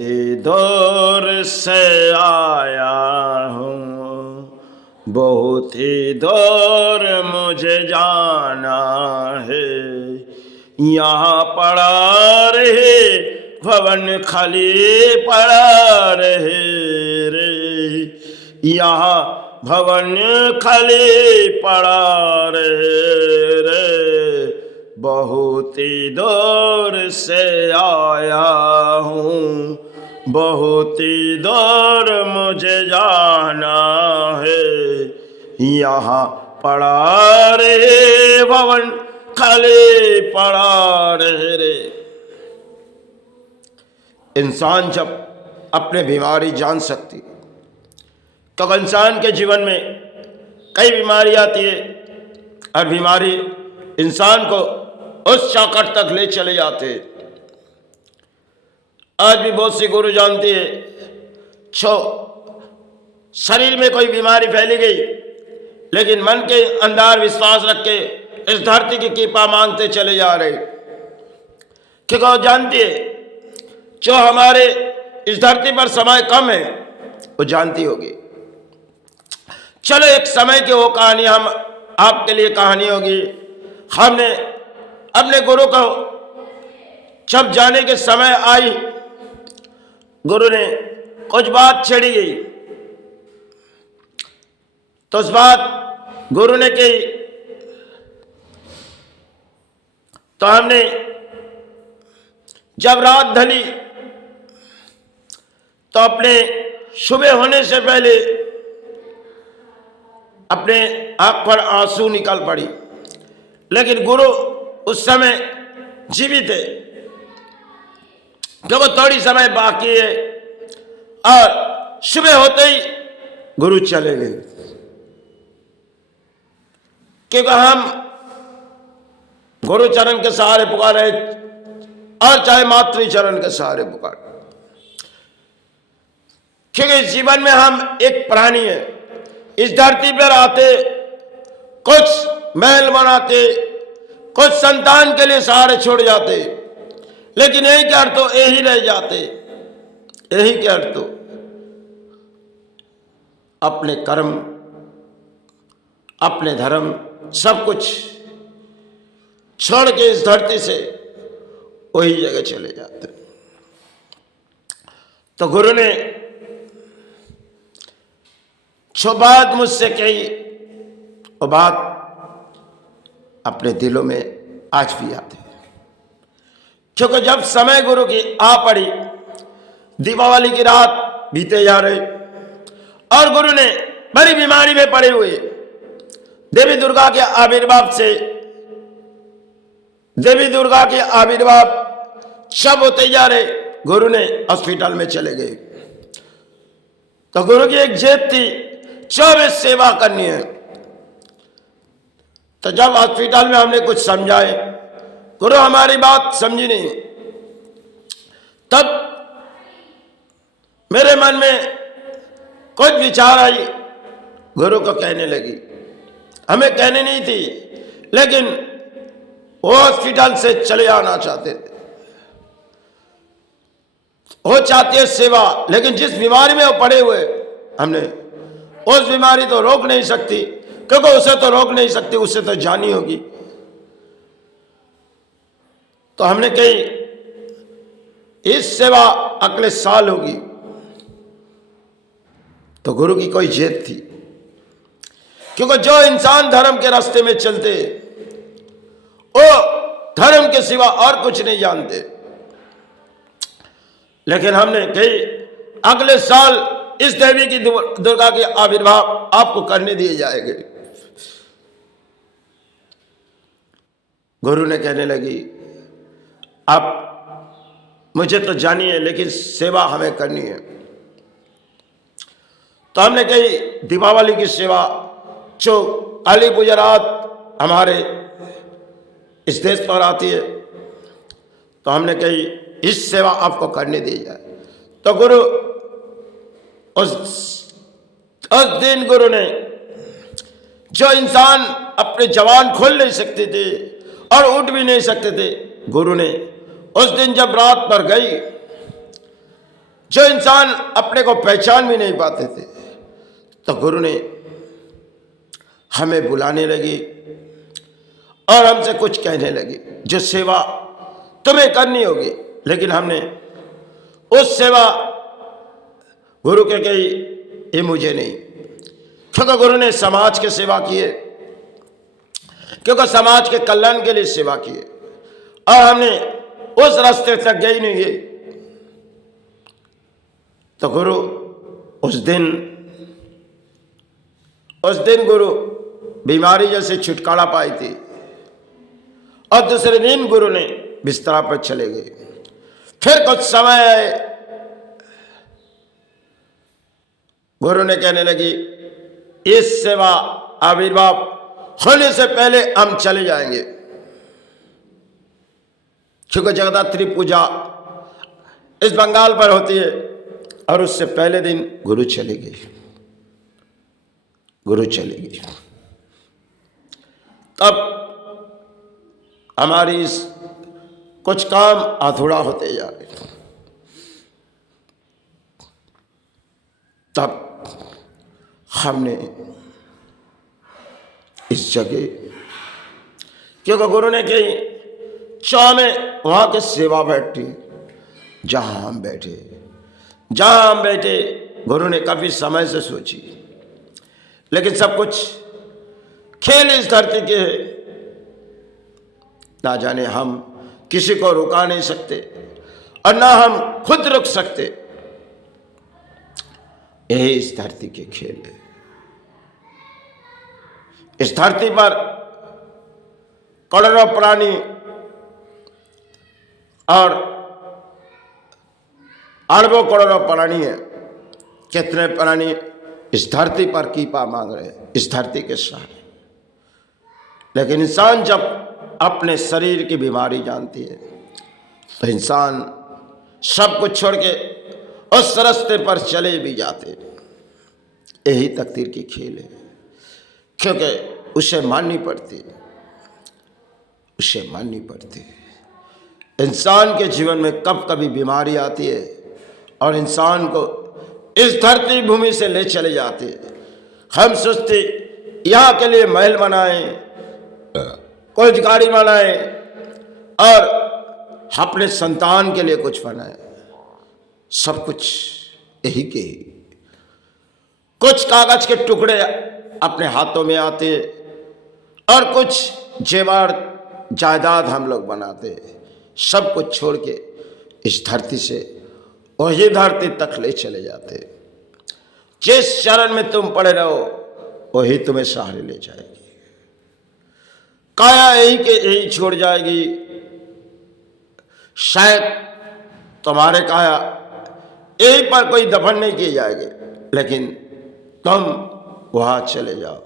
ही दूर से आया हूँ, बहुत ही दूर मुझे जाना है। यहाँ पड़ा रहे भवन खाली पड़ा रहे रे, यहाँ भवन खाली पड़ा रहे रे, बहुत ही दूर से आया हूँ, बहुत ही दूर मुझे जाना है। यहाँ पड़ा रे भवन खाली पड़ा रहे रे। इंसान जब अपने बीमारी जान सकती, तो इंसान के जीवन में कई बीमारी आती है और बीमारी इंसान को उस चौखट तक ले चले जाते हैं। आज भी बहुत सी गुरु जानती है, शरीर में कोई बीमारी फैली गई, लेकिन मन के अंदर विश्वास रख के इस धरती की कृपा मांगते चले जा रहे, क्योंकि वो जानती है जो हमारे इस धरती पर समय कम है, वो जानती होगी। चलो एक समय की वो कहानी हम आपके लिए कहानी होगी। हमने अपने गुरु को जब जाने के समय आई, गुरु ने कुछ बात छेड़ी गई, तो उस बात गुरु ने कही, तो हमने जब रात ढली तो अपने सुबह होने से पहले अपने आंख पर आंसू निकल पड़ी, लेकिन गुरु उस समय जीवित है, क्योंकि थोड़ी समय बाकी है। और सुबह होते ही गुरु चले गए, क्योंकि हम गुरु चरण के सहारे पुकारे और चाहे मातृ चरण के सहारे पुकारे, क्योंकि जीवन में हम एक प्राणी है। इस धरती पर आते, कुछ महल बनाते, कुछ संतान के लिए सहारे छोड़ जाते, लेकिन यही के अर्थ तो यही रह जाते। यही के अर्थ तो अपने कर्म, अपने धर्म, सब कुछ छोड़ के इस धरती से वही जगह चले जाते। तो गुरु ने जो बात मुझसे कही, वो बात अपने दिलों में आज भी आती है, क्योंकि जब समय गुरु की आ पड़ी, दीपावली की रात बीते जा रही और गुरु ने बड़ी बीमारी में पड़े हुए, देवी दुर्गा के आविर्भाव से, देवी दुर्गा के आविर्भाव सब होते जा रहे, गुरु ने हॉस्पिटल में चले गए। तो गुरु की एक जेद थी, 24 सेवा करनी है। तो जब हॉस्पिटल में हमने कुछ समझाए, गुरु हमारी बात समझी नहीं, तब मेरे मन में कुछ विचार आई, गुरु को कहने लगी। हमें कहने नहीं थी, लेकिन वो हॉस्पिटल से चले आना चाहते थे। वो चाहते हैं सेवा, लेकिन जिस बीमारी में वो पड़े हुए, हमने उस बीमारी तो रोक नहीं सकती, क्योंकि उसे तो रोक नहीं सकती, उससे तो जानी होगी। तो हमने कही इस सेवा अगले साल होगी। तो गुरु की कोई जेद थी, क्योंकि जो इंसान धर्म के रास्ते में चलते, वो धर्म के सिवा और कुछ नहीं जानते। लेकिन हमने कही अगले साल इस देवी की दुर्गा के आविर्भाव आपको करने दिए जाएंगे। गुरु ने कहने लगी, आप मुझे तो जानिए, लेकिन सेवा हमें करनी है। तो हमने कही दीपावली की सेवा जो काली पूजा रात हमारे इस देश पर आती है, तो हमने कही इस सेवा आपको करने दी जाए। तो गुरु उस दिन गुरु ने, जो इंसान अपने जवान खोल नहीं सकते थे और उठ भी नहीं सकते थे, गुरु ने उस दिन जब रात पर गई जो इंसान अपने को पहचान भी नहीं पाते थे, तो गुरु ने हमें बुलाने लगी और हमसे कुछ कहने लगी, जो सेवा तुम्हें करनी होगी। लेकिन हमने उस सेवा गुरु के कही, ये मुझे नहीं, क्योंकि गुरु ने समाज की सेवा की है, क्योंकि समाज के कल्याण के लिए सेवा की है, और हमने उस रास्ते तक गई नहीं है। तो गुरु उस दिन गुरु बीमारी जैसे छुटकारा पाई थी, और दूसरे दिन गुरु ने बिस्तरा पर चले गए। फिर कुछ समय आए, गुरु ने कहने लगी, इस सेवा आविर्भाव होने से पहले हम चले जाएंगे, क्योंकि जगद्धात्री पूजा इस बंगाल पर होती है, और उससे पहले दिन गुरु चले गए। तब हमारी कुछ काम अधूरा होते जा रहे। तब हमने इस जगह, क्योंकि गुरु ने कही चाह में वहां की सेवा बैठी, जहां हम बैठे गुरु ने काफी समय से सोची, लेकिन सब कुछ खेल इस धरती के है, ना जाने हम किसी को रुका नहीं सकते और ना हम खुद रुक सकते। यही इस धरती के खेल है। इस धरती पर करोड़ों प्राणी और अरबों करोड़ों प्राणी है। कितने प्राणी इस धरती पर कीपा मांग रहे हैं, इस धरती के सहारे। लेकिन इंसान जब अपने शरीर की बीमारी जानती है, तो इंसान सब कुछ छोड़ के उस रास्ते पर चले भी जाते। यही तकदीर की खेल है, क्योंकि उसे माननी पड़ती। इंसान के जीवन में कब कभी बीमारी आती है और इंसान को इस धरती भूमि से ले चले जाते। हम सोचते यहाँ के लिए महल बनाएं, कुछ गाड़ी बनाएं और अपने संतान के लिए कुछ बनाएं। सब कुछ यही के ही। कुछ कागज के टुकड़े अपने हाथों में आते और कुछ जेवर जायदाद हम लोग बनाते। सब कुछ छोड़ के इस धरती से वही धरती तक ले चले जाते। जिस चरण में तुम पड़े रहो वही तुम्हें सहारे ले जाएगी। काया यही के यही छोड़ जाएगी। शायद तुम्हारे काया यही पर कोई दफन नहीं किए जाएंगे, लेकिन तुम वहां चले जाओ,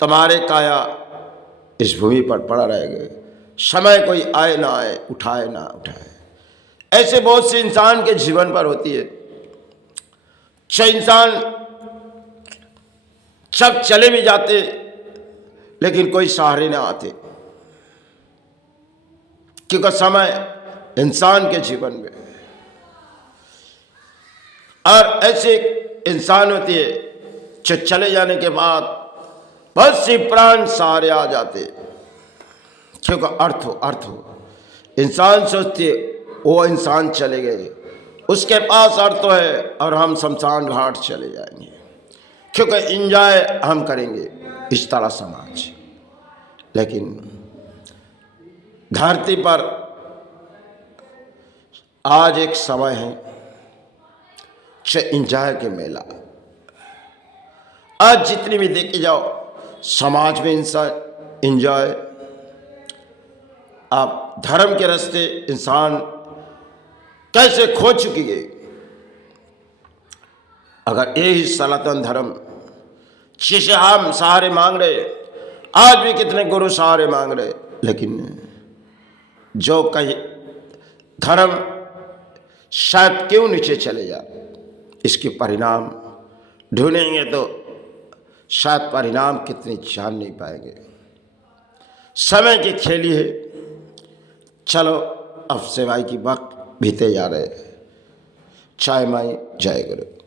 तुम्हारे काया इस भूमि पर पड़ा रहेगा। समय कोई आए ना आए, उठाए ना उठाए। ऐसे बहुत से इंसान के जीवन पर होती है। इंसान सब चले भी जाते, लेकिन कोई सहारे ना आते, क्योंकि समय इंसान के जीवन में। और ऐसे इंसान होती है जो चले जाने के बाद बहुत सी प्राण सहारे आ जाते, क्योंकि अर्थ हो। इंसान सोचते वो इंसान चले गए, उसके पास अर्थ है और हम शमशान घाट चले जाएंगे, क्योंकि एंजॉय हम करेंगे इस तरह समाज। लेकिन धरती पर आज एक समय है जो एंजॉय के मेला। आज जितनी भी देखी जाओ समाज में इंसान एंजॉय, आप धर्म के रास्ते इंसान कैसे खो चुकी है। अगर यही सनातन धर्म जिसे हम सहारे मांग रहे, आज भी कितने गुरु सहारे मांग रहे, लेकिन जो कहीं धर्म शायद क्यों नीचे चले जाए, इसके परिणाम ढूंढेंगे तो शायद परिणाम कितने जान नहीं पाएंगे। समय की खेली है। चलो अब सेवाई की वक्त बीते जा रहे, जय माई जय गुरु।